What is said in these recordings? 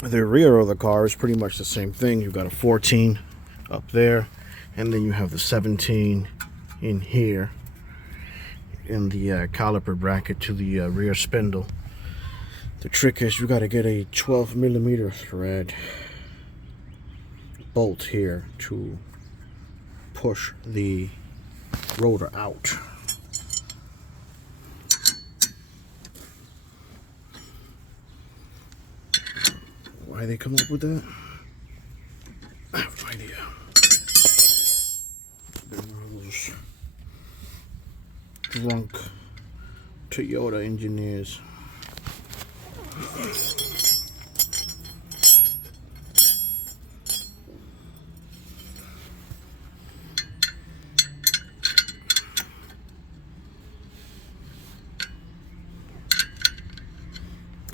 The rear of the car is pretty much the same thing. You've got a 14 up there, and then you have the 17 in here in the caliper bracket to the rear spindle. The trick is you got to get a 12mm thread bolt here to push the rotor out. Why they come up with that? I have no idea. They're one of those drunk Toyota engineers.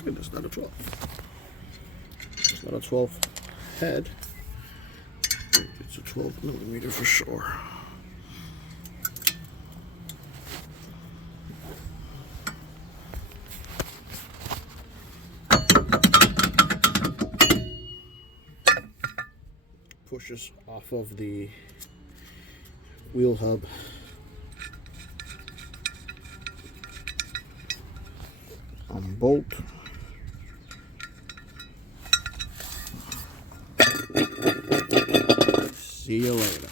Okay, that's not a 12. It's not a 12 head. It's a 12mm for sure. Pushes off of the wheel hub. Unbolt. See you later.